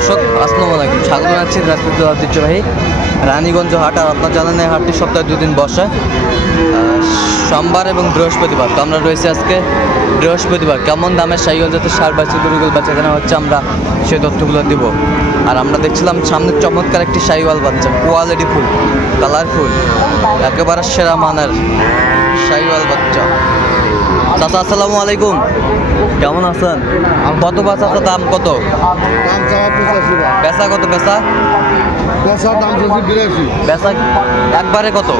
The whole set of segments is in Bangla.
দর্শক আসসালামু আলাইকুম, স্বাগত জানাচ্ছি দিনাজপুর ঐতিহ্যবাহী রানীগঞ্জ হাট। আর আপনার জানেন এই হাটটি সপ্তাহে 2 দিন বসে, সোমবার এবং বৃহস্পতিবার। তো আমরা রয়েছে আজকে বৃহস্পতিবার। কেমন দামের শাহিওয়াল জাতের সার বাচ্চা গরুগুলো বাচ্চা কেনা হচ্ছে আমরা সেই তথ্যগুলো দিব। আর আমরা দেখছিলাম সামনে চমৎকার একটি শাহিওয়াল বাচ্চা, কোয়ালিটি ফুল, কালারফুল, একেবারে সেরা মানের শাহিওয়াল বাচ্চা। চাচা আসসালামু আলাইকুম, কেমন আছেন? কত বাচ্চা, দাম কত? বেচা কত? বেচা দাম 82। বেচা একবারে কত?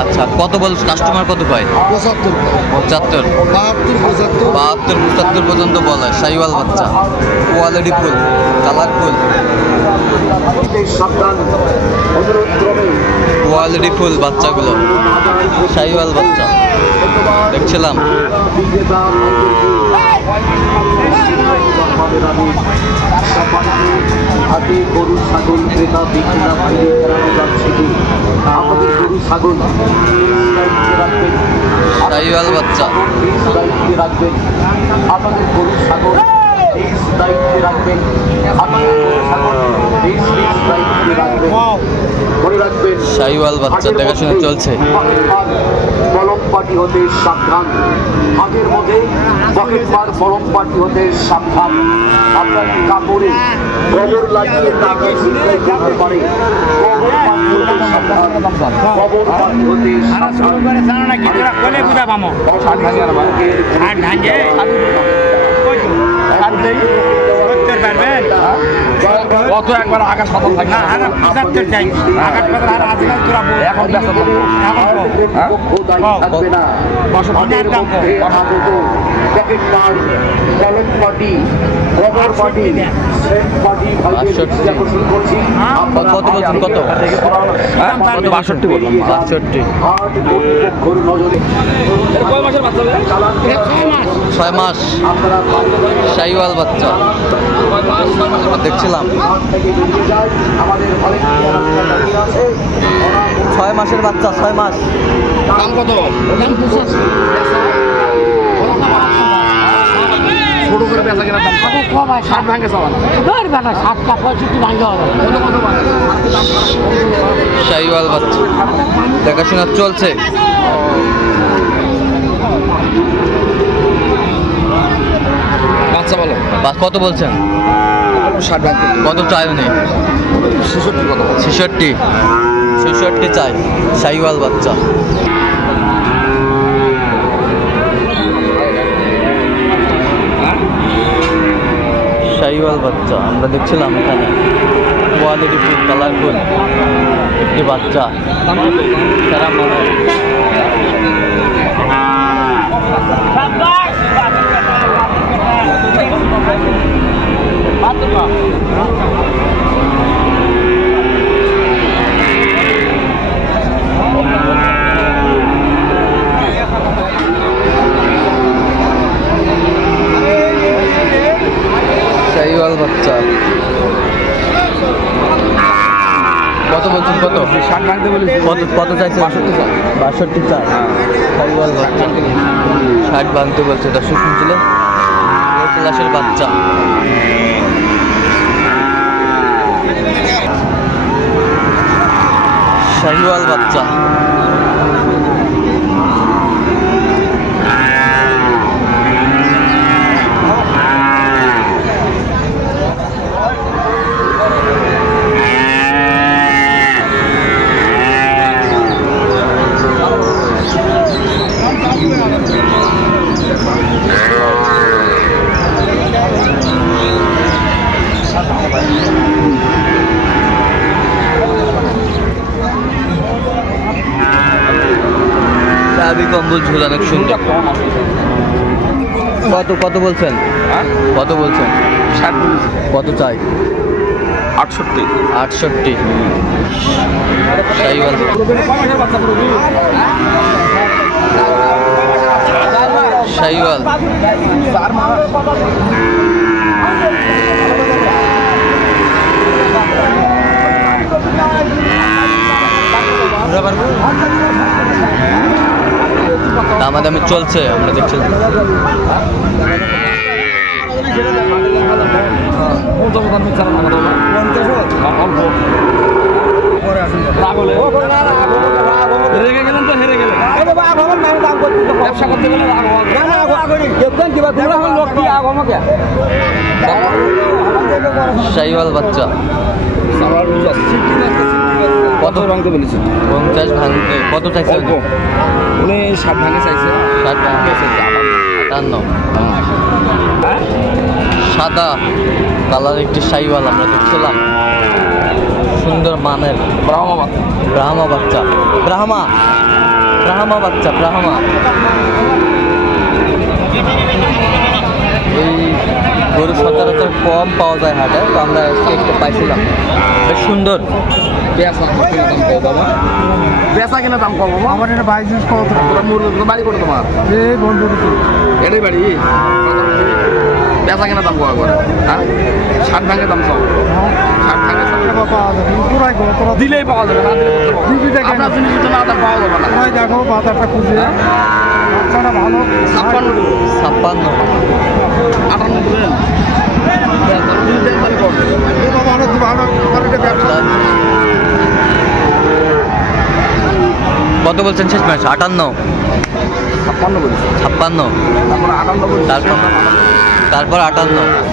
আচ্ছা, কত বল কাস্টমার কত পায়? 75, 75, 72, 75 পর্যন্ত বলে। শাহিওয়াল বাচ্চা, quality full, colourful, quality full বাচ্চাগুলো, শাহিওয়াল বাচ্চা দেখছিলাম। হাতে গরু ছাগল ক্রেতা বিক্রেতা ভাইদের জানানো যাচ্ছে যে আমাদের গরু ছাগল রাখবেন, শাহিওয়াল বাচ্চা দায়িত্বে রাখবেন, আমাদের গরু ছাগল দায়িত্বে রাখবেন, আমাদের গরু ছাগল দায়িত্বে রাখবেন, মনে রাখবেন শাহিওয়াল বাচ্চা দেখাশোনা চলছে। বলম পার্টি হতে সাবধান, হাটের মধ্যে পকেট মার বলম পার্টি হতে সাবধান। আপনার কাপড়ে গোবর লাগিয়ে টাকা ছিনতাই করতে পারে, গোবর পার্টি হতে সাবধান, গোবর পার্টি হতে কত একবার আকাশ পাতাল থাকে না, 75 চাই। আকাশ পাতাল আর আজকাল তোরা এখন ব্যস্ত থাকবে না। পকেট মার বলম পার্টি, গোবর পার্টি, পার্টি ভাইদের আকর্ষণ করছি। কত বলছেন? কত? 62 বললাম। 62। হাট কর্তৃপক্ষের নজরে 6 মাস শাহিওয়াল বাচ্চা দেখছিলাম। 6 মাসের বাচ্চা, 6 মাস। দাম কত? ছোট করে বেচা কেনার দাম 60 ভাঙে চালান। শাহিওয়াল বাচ্চা দেখাশোনা চলছে। বাচ্চা বলো কত বলছেন? 60 ভাঙে। কত চাই উনি? 66 কত? 66 চাই শাহিওয়াল বাচ্চা। শাহিওয়াল বাচ্চা আমরা দেখছিলাম এখানে, কোয়ালিটি ফুল, কালারফুল একটি বাচ্চা, সেরা মানের। শাহিওয়াল বাচ্চা কত বলছেন? কত? 60 ভাঙতে বলেছি। কত চাইছে? 62 চাই শাহিওয়াল বাচ্চা। 60 ভাঙতে বলছে। দর্শক শুনছিলেন, ক্লাসের বাচ্চা। শাহিওয়াল বাচ্চা কম্বল ঝুল অনেক সুন্দর। কত বলছেন? কত বলছেন? 60। কত চাই? 68। 68 শাহিওয়াল। শাহিওয়াল দামাদামি চলছে, আমরা দেখছিলাম। দাম নিচ্ছে না কত অল্প রেগে গেলেন তো হেরে গেলেন ব্যবসা করতে গেলে শাহিওয়াল বাচ্চা কত ভাঙতে বলেছে 50 ভাঙতে কত চাইছে অল্প উনি 60 ভাঙে চাইছে 60 ভাঙতে চাইছে 58 সাদা কালার একটি শাহিওয়াল আমরা দেখছিলাম সুন্দর মানের ব্রাহ্মা বাচ্চা ব্রাহ্মা এই গরু সচরাচর কম পাওয়া যায় হাটে, তো আমরা আজকে একটু পাইছিলাম, বেশ সুন্দর। বেচা কিনা দাম কম আমার এটা বাইজিস কত বাড়ি করে তোমার এই বন্ধু এটাই বাড়ি বেচা কিনা দাম কম করে হ্যাঁ 60 ভাঙে দাম সব 60 ভাঙে দিলেই পাওয়া যাবে না দিলে আপনার জিনিস না দাম পাওয়া যাবে না দেখো বাজারটা খুঁজে বাচ্চাটা ভালো 56 কত বলছেন শেষ ম্যাচ? 58 56 তারপর 58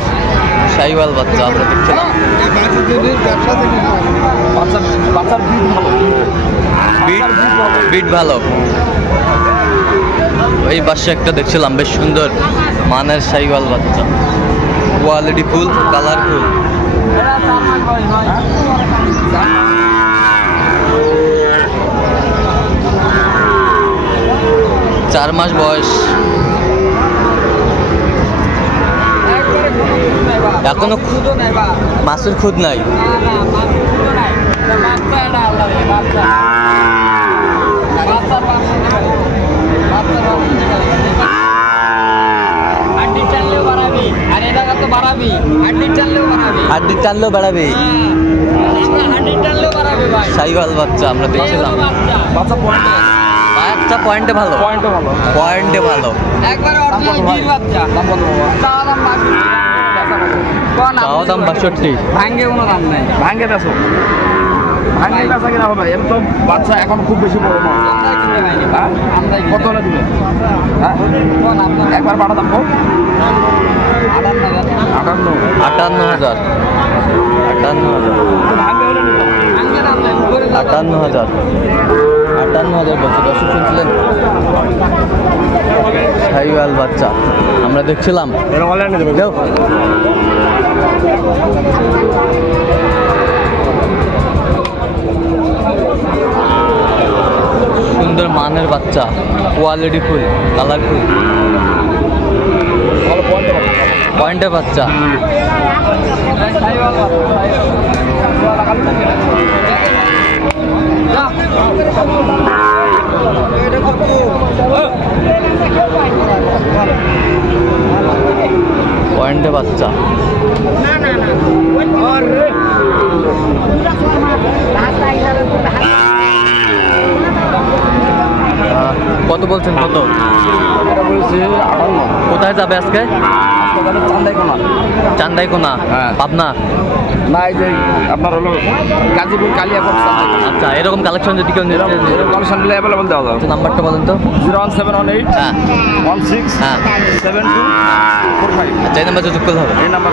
শাহিওয়াল বাচ্চা আমরা দেখছিলাম। বিট ভালো। এই পাশে একটা দেখছিলাম বেশ সুন্দর মানের শাহিওয়াল বাচ্চা, কোয়ালিটি ফুল, কালারফুল। 4 মাস বয়স, এখনো মাছের খুদ নাই। হাড্ডি টানলেও বাড়াবি। শাহিওয়াল বাচ্চা আমরা দেখছিলাম, একটা পয়েন্টে ভালো, পয়েন্টে ভালো। চাওয়া দাম 62, ভাঙ্গে কোনো দাম নাই, ভাঙ্গে বেচো ভাঙ্গে বেচা কিনা হবে। এর তো বাচ্চা এখন খুব বেশি বড় নয়, কত হলে দিবে? হ্যাঁ একবার বাড়া দাম 58,000 বলছে। দর্শক শুনছিলেন শাহিওয়াল বাচ্চা আমরা দেখছিলাম। সুন্দর মানের বাচ্চা, কোয়ালিটি ফুল, কালারফুল, পয়েন্টের বাচ্চা। পয়েন্টে বাচ্চা, কত বলছেন? কত বলছি 58। কোথায় যাবে আজকে? চান্দাইকোনা, হ্যাঁ। পাবনা না, এই যে আপনার হলো গাজীপুর কালিয়াকোট। আচ্ছা, এরকম কালেকশন যদি কেউ নিতে কালেকশনগুলো অ্যাভেলেবল দেওয়া যাবে। নাম্বারটা বলেন তো। 01718 হ্যাঁ 16 হ্যাঁ 72 45। আচ্ছা, এই নাম্বার যোগাযোগ করলে হবে। এই নাম্বার